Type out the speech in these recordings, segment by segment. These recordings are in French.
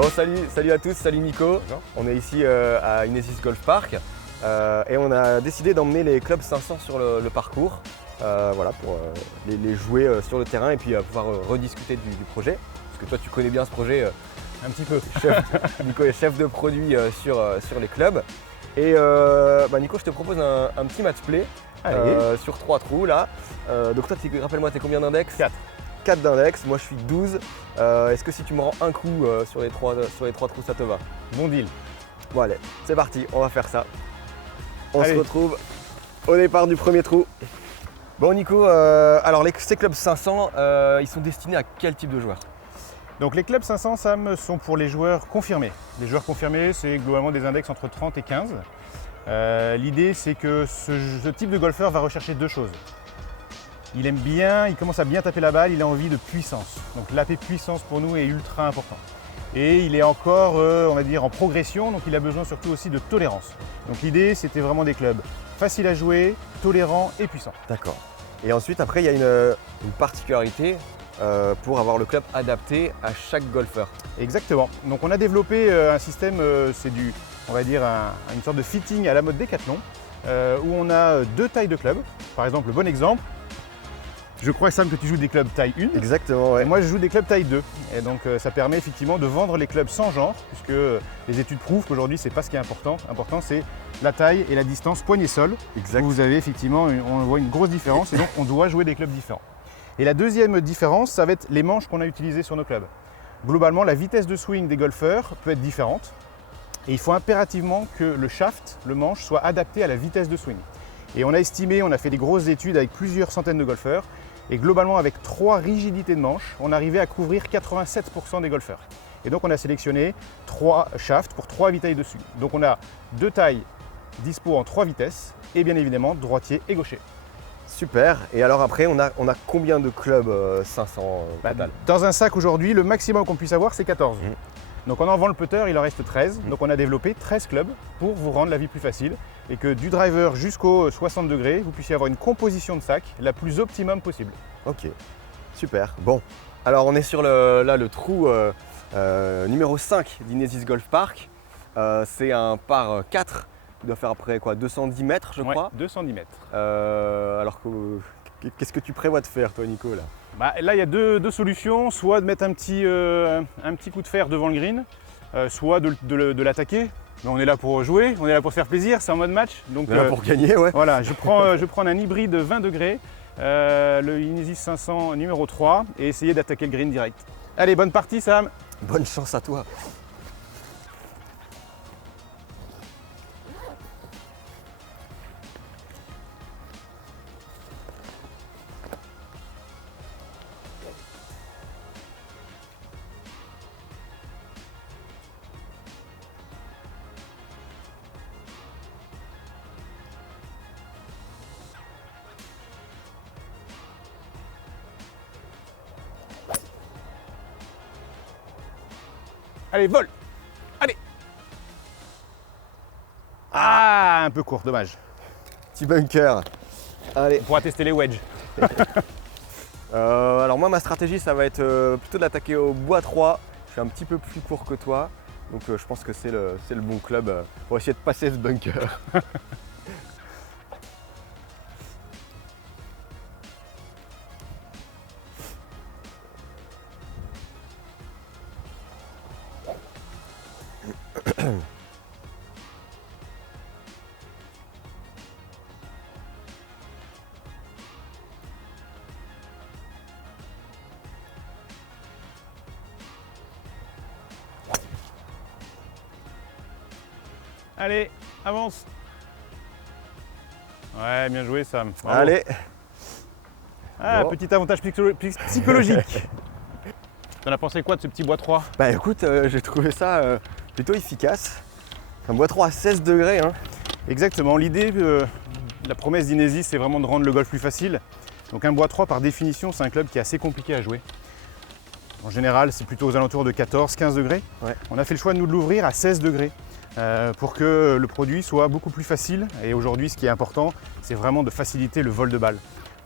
Bon, salut à tous, salut Nico. Bonjour. On est ici à Inesis Golf Park et on a décidé d'emmener les clubs 500 sur le parcours voilà, pour les jouer sur le terrain et puis pouvoir rediscuter du projet. Parce que toi, tu connais bien ce projet. Un petit peu. Nico est chef de produit sur les clubs. Et Nico, je te propose un petit match play sur 3 trous là. Donc toi, rappelle-moi, t'es combien d'index? 4 d'index, moi je suis 12. Est-ce que si tu me rends un coup sur les 3 trous, ça te va? Bon deal. Bon allez, c'est parti, on va faire ça. On Allez. se retrouve au départ du premier trou. Bon Nico, alors ces clubs 500, ils sont destinés à quel type de joueurs? Donc les clubs 500, Sam, sont pour les joueurs confirmés. Les joueurs confirmés, c'est globalement des index entre 30 et 15. L'idée, c'est que ce type de golfeur va rechercher deux choses. Il commence à bien taper la balle, il a envie de puissance. Donc l'AP puissance pour nous est ultra important. Et il est encore, on va dire, en progression, donc il a besoin surtout aussi de tolérance. Donc l'idée, c'était vraiment des clubs faciles à jouer, tolérants et puissants. D'accord. Et ensuite, après, il y a une particularité pour avoir le club adapté à chaque golfeur. Exactement. Donc on a développé un système, on va dire, une sorte de fitting à la mode Decathlon, où on a deux tailles de clubs. Par exemple, le bon exemple, je crois, Sam, que tu joues des clubs taille 1. Exactement, ouais. Et moi, je joue des clubs taille 2. Et donc, ça permet effectivement de vendre les clubs sans genre, puisque les études prouvent qu'aujourd'hui, c'est pas ce qui est important. Important, c'est la taille et la distance poignet-sol. Exact. Vous avez effectivement, on voit une grosse différence, et donc on doit jouer des clubs différents. Et la deuxième différence, ça va être les manches qu'on a utilisées sur nos clubs. Globalement, la vitesse de swing des golfeurs peut être différente. Et il faut impérativement que le shaft, le manche, soit adapté à la vitesse de swing. Et on a estimé, on a fait des grosses études avec plusieurs centaines de golfeurs. Et globalement, avec 3 rigidités de manche, on arrivait à couvrir 87% des golfeurs. Et donc, on a sélectionné 3 shafts pour 3 vitesses de swing. Donc, on a 2 tailles dispo en 3 vitesses et bien évidemment droitier et gaucher. Super. Et alors après, on a combien de clubs 500 total? Dans un sac aujourd'hui, le maximum qu'on puisse avoir, c'est 14. Donc en enlevant le putter, il en reste 13. Donc on a développé 13 clubs pour vous rendre la vie plus facile et que du driver jusqu'au 60 degrés, vous puissiez avoir une composition de sac la plus optimum possible. Ok, super. Bon, alors on est sur le trou numéro 5 d'Inesis Golf Park. C'est un par 4, il doit faire après quoi, 210 mètres je crois. 210 mètres. Alors qu'est-ce que tu prévois de faire toi Nico là? Là il y a deux solutions, soit de mettre un petit coup de fer devant le green, soit de l'attaquer. Mais on est là pour jouer, on est là pour se faire plaisir, c'est en mode match. Donc, on est là pour gagner, ouais. Voilà, je prends un hybride 20 degrés, le Inesis 500 numéro 3 et essayer d'attaquer le green direct. Allez, bonne partie Sam. Bonne chance à toi. Allez, vol. Allez. Ah, un peu court, dommage. Petit bunker. Allez. On pourra tester les wedges. Alors moi ma stratégie ça va être plutôt d'attaquer au bois 3. Je suis un petit peu plus court que toi. Donc je pense que c'est le bon club pour essayer de passer ce bunker. Allez, avance. Ouais, bien joué Sam. Bravo. Allez. Ah, Bon. petit avantage psychologique. T'en as pensé quoi de ce petit bois 3? Bah écoute, j'ai trouvé ça plutôt efficace. Un bois 3 à 16 degrés. Hein. Exactement, l'idée, la promesse d'Inesis, c'est vraiment de rendre le golf plus facile. Donc un bois 3, par définition, c'est un club qui est assez compliqué à jouer. En général, c'est plutôt aux alentours de 14-15 degrés. Ouais. On a fait le choix de nous de l'ouvrir à 16 degrés pour que le produit soit beaucoup plus facile. Et aujourd'hui, ce qui est important, c'est vraiment de faciliter le vol de balle.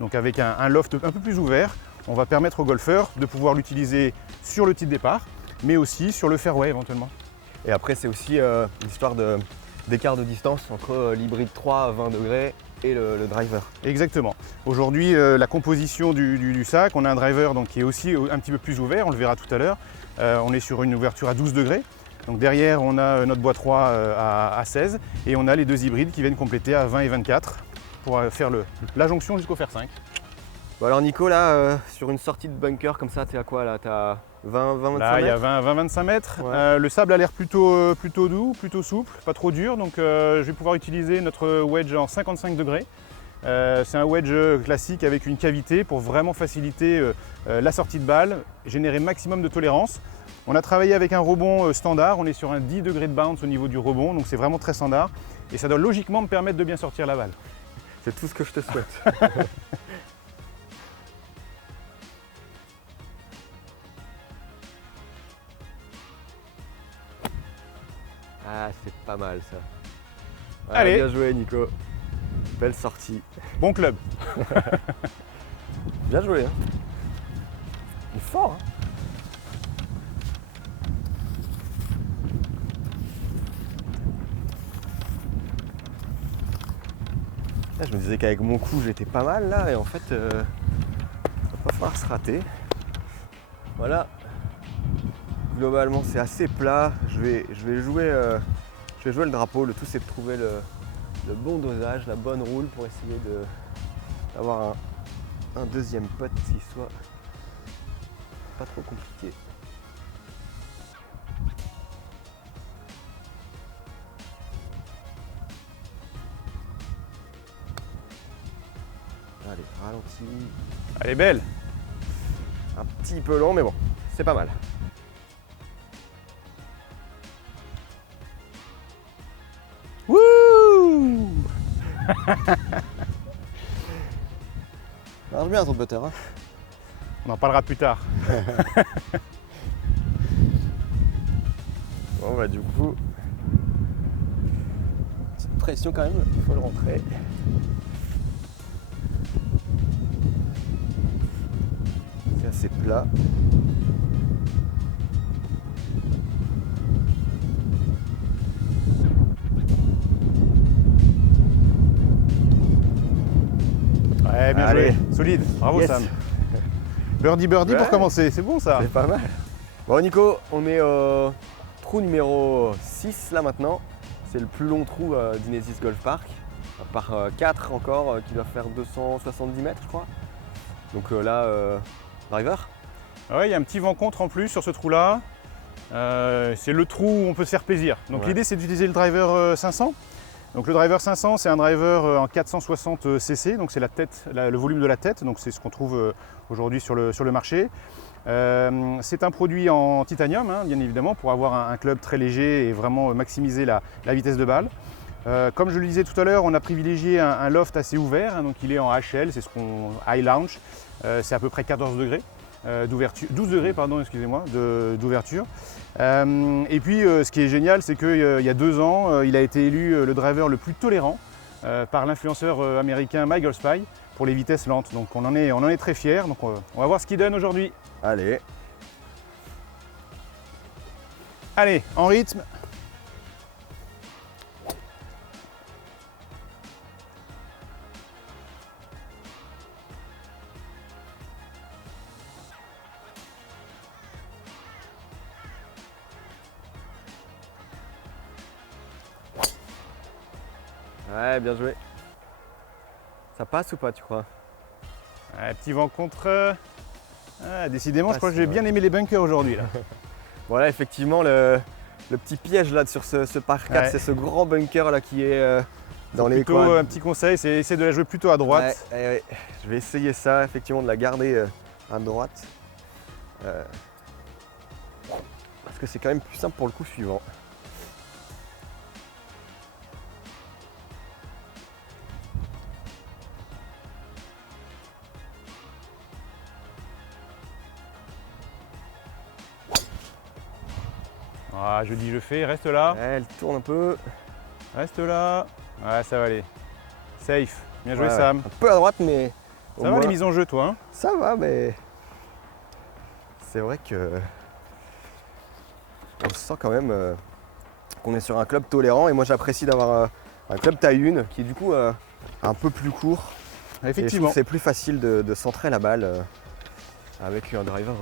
Donc avec un loft un peu plus ouvert, on va permettre aux golfeurs de pouvoir l'utiliser sur le tee de départ, mais aussi sur le fairway éventuellement. Et après, c'est aussi l'histoire d'écart de distance entre l'hybride 3 à 20 degrés et le driver. Exactement. Aujourd'hui, la composition du sac, on a un driver donc, qui est aussi un petit peu plus ouvert, on le verra tout à l'heure. On est sur une ouverture à 12 degrés. Donc derrière, on a notre bois 3 à 16 et on a les deux hybrides qui viennent compléter à 20 et 24 pour faire la jonction jusqu'au fer 5. Bon alors Nico, là, sur une sortie de bunker comme ça, tu es à quoi là? Tu à 20-25 Là, il y a mètres 20-25 mètres. Ouais. Le sable a l'air plutôt doux, plutôt souple, pas trop dur. Donc je vais pouvoir utiliser notre wedge en 55 degrés. C'est un wedge classique avec une cavité pour vraiment faciliter la sortie de balle, générer maximum de tolérance. On a travaillé avec un rebond standard, on est sur un 10 degrés de bounce au niveau du rebond, donc c'est vraiment très standard. Et ça doit logiquement me permettre de bien sortir la balle. C'est tout ce que je te souhaite. Ah, c'est pas mal ça. Ah, Allez. Bien joué Nico. Belle sortie. Bon club. Bien joué. Hein. Il est fort. Hein. Là, je me disais qu'avec mon coup j'étais pas mal là et en fait ça va pas falloir se rater. Voilà. Globalement c'est assez plat. Je vais jouer le drapeau. Le tout c'est de trouver le bon dosage, la bonne roule pour essayer d'avoir un deuxième putt qui soit pas trop compliqué. Allez, ralenti. Elle est belle. Un petit peu long mais bon, c'est pas mal. Wouh! Ça marche bien ton putter. Hein. On en parlera plus tard. Bon bah du coup, petite pression quand même, il faut le rentrer. C'est assez plat. Ouais, bien Allez. joué. Solide. Bravo Yes. Sam. Birdie Ouais. pour commencer, c'est bon ça. C'est pas mal. Bon Nico, on est au trou numéro 6 là maintenant. C'est le plus long trou d'Inesis Golf Park. À part 4 encore qui doivent faire 270 mètres je crois. Donc là, driver. Ouais, il y a un petit vent contre en plus sur ce trou-là. C'est le trou où on peut se faire plaisir. Donc Ouais. l'idée c'est d'utiliser le driver 500. Donc le driver 500 c'est un driver en 460 cc, donc c'est la tête, le volume de la tête, donc c'est ce qu'on trouve aujourd'hui sur le marché. C'est un produit en titanium, hein, bien évidemment, pour avoir un club très léger et vraiment maximiser la vitesse de balle. Comme je le disais tout à l'heure, on a privilégié un loft assez ouvert, hein, donc il est en HL, c'est ce qu'on high launch, c'est à peu près 14 degrés. D'ouverture, 12 degrés pardon, excusez-moi, d'ouverture. Et puis ce qui est génial, c'est qu'il y a 2 ans, il a été élu le driver le plus tolérant par l'influenceur américain Mike Gillespie pour les vitesses lentes. Donc on en est très fiers. Donc on va voir ce qu'il donne aujourd'hui. Allez. Allez, en rythme. Ouais, bien joué. Ça passe ou pas, tu crois? Un petit vent contre. Décidément, je crois que j'ai ouais. bien aimé les bunkers aujourd'hui. Voilà, effectivement, le petit piège là sur ce par 4, Ouais. c'est ce grand bunker là qui est dans les Plutôt coins. un petit conseil, c'est essayer de la jouer plutôt à droite. Ouais. Je vais essayer ça, effectivement, de la garder à droite. Parce que c'est quand même plus simple pour le coup suivant. Ah, je dis je fais, reste là. Ouais, elle tourne un peu. Reste là. Ouais, ça va aller. Safe. Bien joué Ouais, Sam. un peu à droite, mais au Ça va moins, les mises en jeu toi hein? ça va, mais c'est vrai que on sent quand même qu'on est sur un club tolérant. Et moi, j'apprécie d'avoir un club taille 1 qui est du coup un peu plus court. Effectivement. C'est plus facile de centrer la balle avec un driver.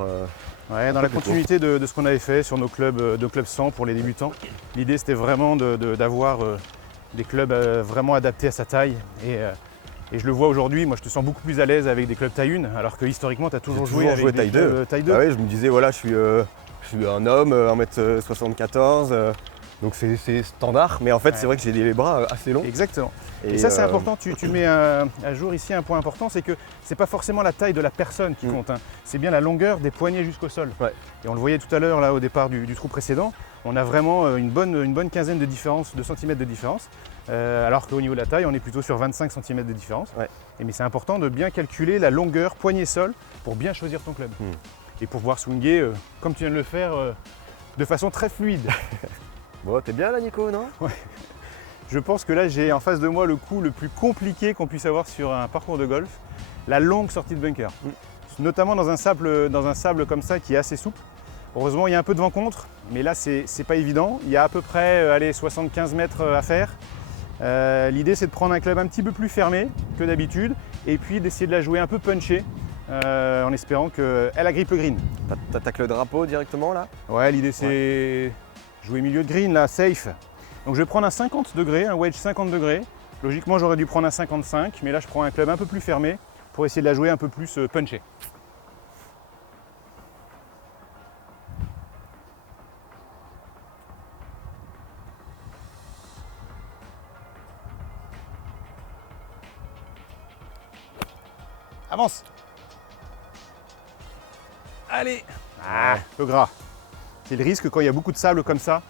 Ouais, dans la continuité de ce qu'on avait fait sur nos clubs 100 pour les débutants. L'idée c'était vraiment d'avoir des clubs vraiment adaptés à sa taille. Et je le vois aujourd'hui, moi je te sens beaucoup plus à l'aise avec des clubs taille 1, alors que historiquement tu as toujours joué avec des clubs taille 2. Ah ouais, je me disais, voilà, je suis un homme, 1m74. Donc c'est standard, mais en fait c'est vrai que j'ai les bras assez longs. Exactement. Et ça c'est important, tu mets à jour ici un point important, c'est que c'est pas forcément la taille de la personne qui compte, hein. C'est bien la longueur des poignets jusqu'au sol. Ouais. Et on le voyait tout à l'heure là au départ du trou précédent, on a vraiment une bonne quinzaine de centimètres de différence, alors qu'au niveau de la taille on est plutôt sur 25 cm de différence. Ouais. Mais c'est important de bien calculer la longueur poignet-sol pour bien choisir ton club. Et pour pouvoir swinguer comme tu viens de le faire de façon très fluide. Bon, t'es bien là Nico, non? Ouais. Je pense que là j'ai en face de moi le coup le plus compliqué qu'on puisse avoir sur un parcours de golf, la longue sortie de bunker. Notamment dans un sable comme ça qui est assez souple. Heureusement il y a un peu de vent contre, mais là c'est pas évident. Il y a à peu près 75 mètres à faire. L'idée c'est de prendre un club un petit peu plus fermé que d'habitude et puis d'essayer de la jouer un peu punchée en espérant qu'elle agrippe le green. T'attaques le drapeau directement là? Ouais, l'idée c'est jouer milieu de green là, safe. Donc je vais prendre un 50 degrés, un wedge 50 degrés. Logiquement j'aurais dû prendre un 55, mais là je prends un club un peu plus fermé pour essayer de la jouer un peu plus punchée. Avance. Allez. Le gras. C'est le risque quand il y a beaucoup de sable comme ça,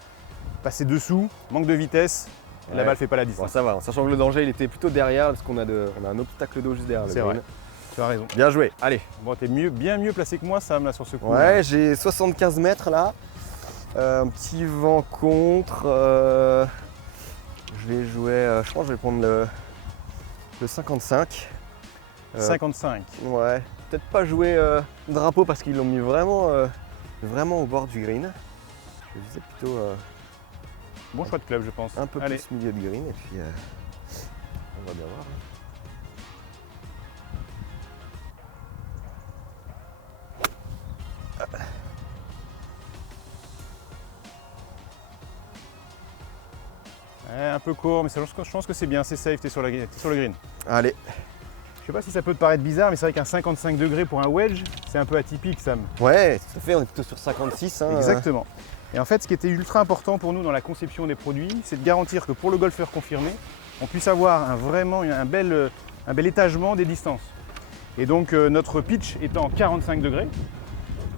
passer dessous, manque de vitesse, et la balle fait pas la distance. Bon, ça va, en sachant que le danger il était plutôt derrière parce qu'on a un obstacle d'eau juste derrière. C'est vrai, tu as raison. Bien joué, allez. Bon, t'es bien mieux placé que moi Sam là sur ce coup. Ouais, j'ai 75 mètres là, un petit vent contre. Je vais jouer, je pense que je vais prendre le 55. 55. Ouais, peut-être pas jouer drapeau parce qu'ils l'ont mis vraiment au bord du green. Je disais plutôt bon choix de club je pense. Un peu plus milieu de green et puis on va bien voir. Un peu court, mais je pense que c'est bien, c'est safe, t'es sur le green. Allez. Je sais pas si ça peut te paraître bizarre, mais c'est vrai qu'un 55 degrés pour un wedge, c'est un peu atypique, Sam. Ouais, tout à fait, on est plutôt sur 56. Hein, exactement. Et en fait, ce qui était ultra important pour nous dans la conception des produits, c'est de garantir que pour le golfeur confirmé, on puisse avoir vraiment un bel étagement des distances. Et donc notre pitch étant 45 degrés,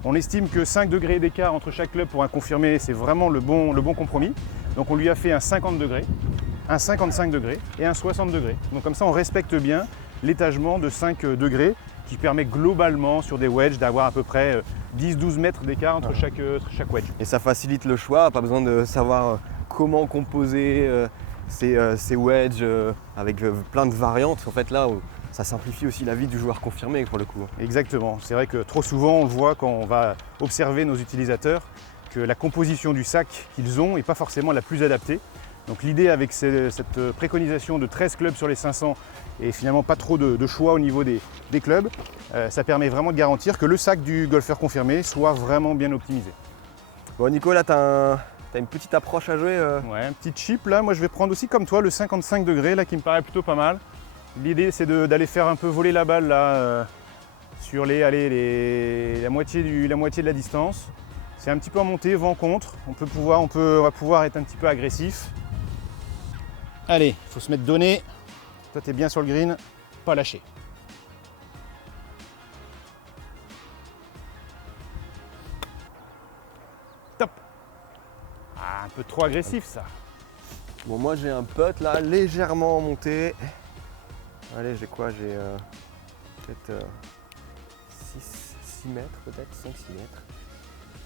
on estime que 5 degrés d'écart entre chaque club pour un confirmé, c'est vraiment le bon compromis. Donc on lui a fait un 50 degrés, un 55 degrés et un 60 degrés. Donc comme ça, on respecte bien l'étagement de 5 degrés qui permet globalement sur des wedges d'avoir à peu près 10-12 mètres d'écart entre chaque wedge. Et ça facilite le choix, pas besoin de savoir comment composer ces wedges avec plein de variantes. En fait là, ça simplifie aussi la vie du joueur confirmé pour le coup. Exactement, c'est vrai que trop souvent on le voit quand on va observer nos utilisateurs que la composition du sac qu'ils ont n'est pas forcément la plus adaptée. Donc l'idée avec cette préconisation de 13 clubs sur les 500 et finalement pas trop de choix au niveau des clubs, ça permet vraiment de garantir que le sac du golfeur confirmé soit vraiment bien optimisé. Bon Nico, là t'as une petite approche à jouer Ouais, un petit chip là, moi je vais prendre aussi comme toi le 55 degrés là qui me paraît plutôt pas mal. L'idée c'est d'aller faire un peu voler la balle là sur la moitié de la distance. C'est un petit peu en montée, vent contre, on va pouvoir être un petit peu agressif. Allez, il faut se mettre donné. Toi, tu es bien sur le green, pas lâcher. Top. Ah, un peu trop agressif ça. Bon, moi j'ai un putt là, légèrement en montée. Allez, j'ai quoi? J'ai peut-être 6 mètres, peut-être 5-6 mètres.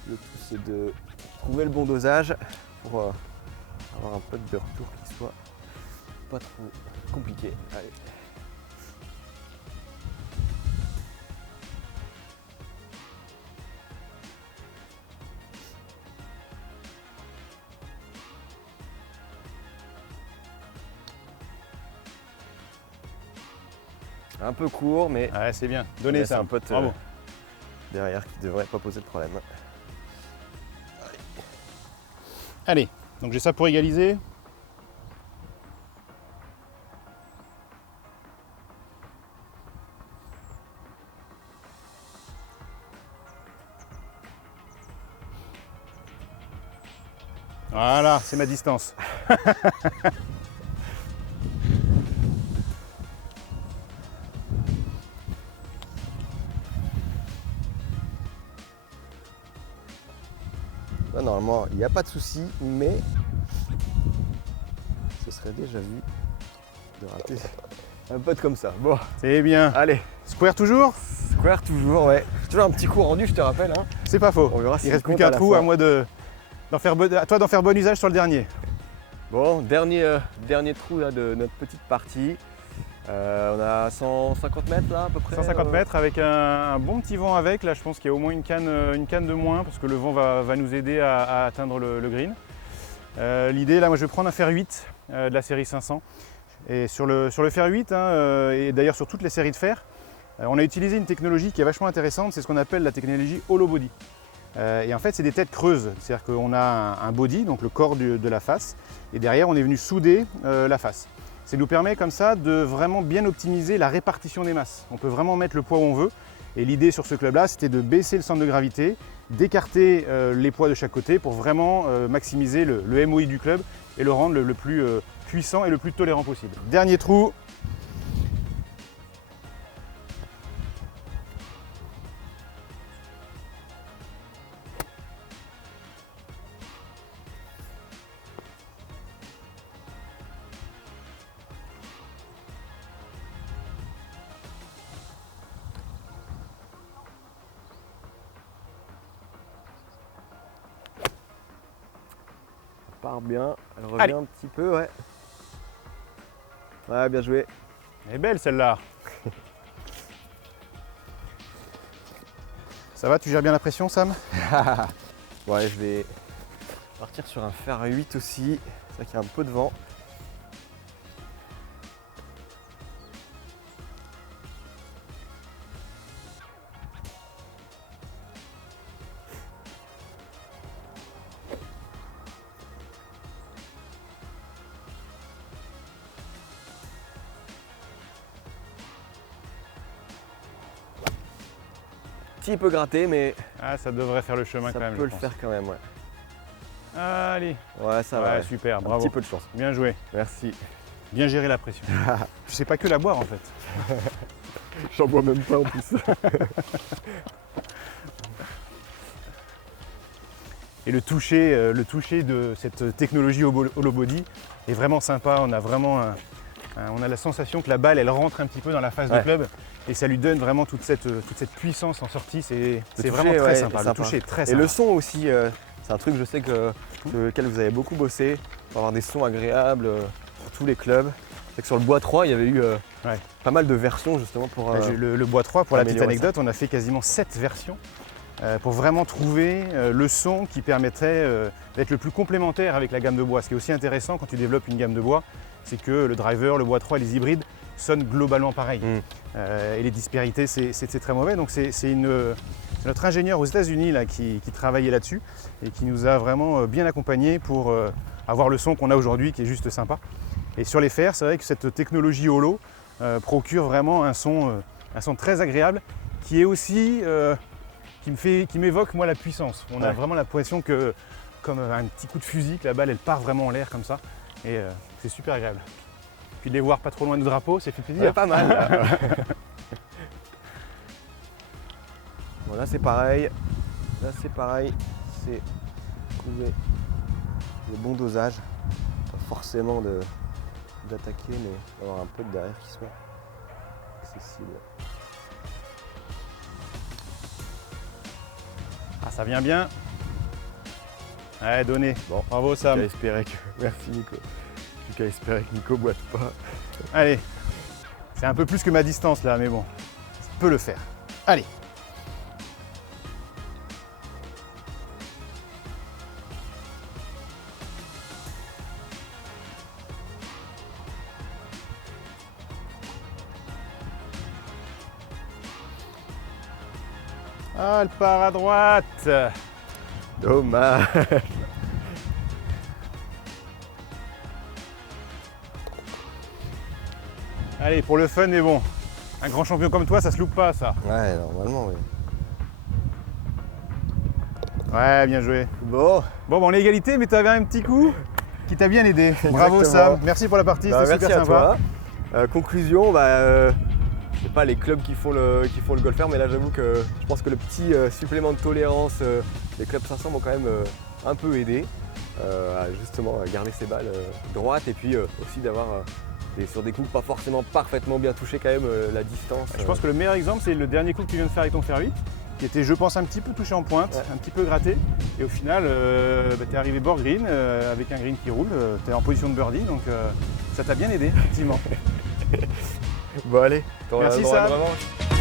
Le tout c'est de trouver le bon dosage pour avoir un putt de retour qui soit pas trop compliqué. Allez. Un peu court, mais Ouais, c'est bien. Donnez ça. un pote Bravo. derrière qui devrait pas poser de problème. Allez, donc j'ai ça pour égaliser. Voilà, c'est ma distance. Là, normalement, il n'y a pas de souci, mais ce serait déjà vu de rater un pote comme ça. Bon, C'est bien. allez, Square toujours? square toujours, ouais. Toujours un petit coup rendu, je te rappelle. Hein. C'est pas faux. On verra Il s'il reste plus compte qu'un à la trou, fin. à moi à toi d'en faire bon usage sur le dernier. Bon, dernier trou là, de notre petite partie. On a 150 mètres là à peu près. 150 mètres avec un bon petit vent avec. Là, je pense qu'il y a au moins une canne de moins parce que le vent va nous aider à atteindre le green. L'idée, là, moi, je vais prendre un fer 8 de la série 500. Et sur le fer 8, hein, et d'ailleurs sur toutes les séries de fer, on a utilisé une technologie qui est vachement intéressante. C'est ce qu'on appelle la technologie hollow body. Et en fait, c'est des têtes creuses. C'est-à-dire qu'on a un body, donc le corps de la face, et derrière, on est venu souder la face. Ça nous permet comme ça de vraiment bien optimiser la répartition des masses. On peut vraiment mettre le poids où on veut. Et l'idée sur ce club-là, c'était de baisser le centre de gravité, d'écarter les poids de chaque côté pour vraiment maximiser le MOI du club et le rendre le plus puissant et le plus tolérant possible. Dernier trou. Part bien, elle revient Allez. un petit peu, ouais. Ouais, bien joué. Elle est belle celle-là. Ça va, tu gères bien la pression, Sam? Ouais, je vais partir sur un fer 8 aussi. C'est vrai qu'il y a un peu de vent. Petit peu gratté, mais Ah, ça devrait faire le chemin ça quand même. peut je le pense. faire quand même, ouais. Allez. Ouais, ça Ouais, va. Ouais. super, Un bravo. petit peu de chance. Bien joué. Merci. Bien gérer la pression. Tu sais pas que la boire en fait. J'en bois même pas en plus. Et le toucher de cette technologie hollow body est vraiment sympa. On a vraiment on a la sensation que la balle elle rentre un petit peu dans la face Ouais. du club et ça lui donne vraiment toute cette puissance en sortie. C'est toucher, vraiment très ouais, sympa. est Le sympa. toucher est très Et sympa. le son aussi, c'est un truc je sais sur lequel vous avez beaucoup bossé pour avoir des sons agréables pour tous les clubs. C'est que sur le bois 3, il y avait eu pas mal de versions justement pour. Le bois 3, pour la petite améliorer anecdote, on a fait quasiment 7 versions pour vraiment trouver le son qui permettrait d'être le plus complémentaire avec la gamme de bois. Ce qui est aussi intéressant quand tu développes une gamme de bois, c'est que le driver, le bois 3 et les hybrides sonnent globalement pareil. Et les disparités, c'est très mauvais. Donc c'est notre ingénieur aux États-Unis là, qui travaillait là-dessus et qui nous a vraiment bien accompagnés pour avoir le son qu'on a aujourd'hui qui est juste sympa. Et sur les fers, c'est vrai que cette technologie holo procure vraiment un son très agréable qui est aussi qui m'évoque moi la puissance. On a vraiment l'impression que comme un petit coup de fusil, que la balle elle part vraiment en l'air comme ça et c'est super agréable. Puis de les voir pas trop loin du drapeau, ça fait plaisir. Ouais, pas mal. Là. Bon, là c'est pareil. C'est trouver le bon dosage. Pas forcément d'attaquer, mais d'avoir un peu de derrière qui soit accessible. Ah, ça vient bien. Ouais, donné. Bon, bravo Sam. Merci Nico. Plus qu'à espérer que Nico boite pas. Allez, c'est un peu plus que ma distance là, mais bon, ça peut le faire. Allez. Ah, elle part à droite. Dommage. Allez, pour le fun, mais bon. Un grand champion comme toi, ça se loupe pas, ça. Ouais, normalement, oui. Ouais, bien joué. Bon. Bon, on est égalité, mais tu avais un petit coup qui t'a bien aidé. Bravo Sam, merci pour la partie, c'était super merci sympa. À toi. Conclusion, c'est pas les clubs qui font le golfer, mais là j'avoue que je pense que le petit supplément de tolérance des clubs 500 m'ont quand même un peu aidé à justement garder ses balles droites et puis aussi d'avoir sur des coups pas forcément parfaitement bien touchés quand même la distance. Je pense que le meilleur exemple c'est le dernier coup que tu viens de faire avec ton fer 8 qui était je pense un petit peu touché en pointe, ouais. Un petit peu gratté et au final tu es arrivé bord green avec un green qui roule, tu es en position de birdie donc ça t'a bien aidé effectivement. Bon allez, merci Sam. Vraiment.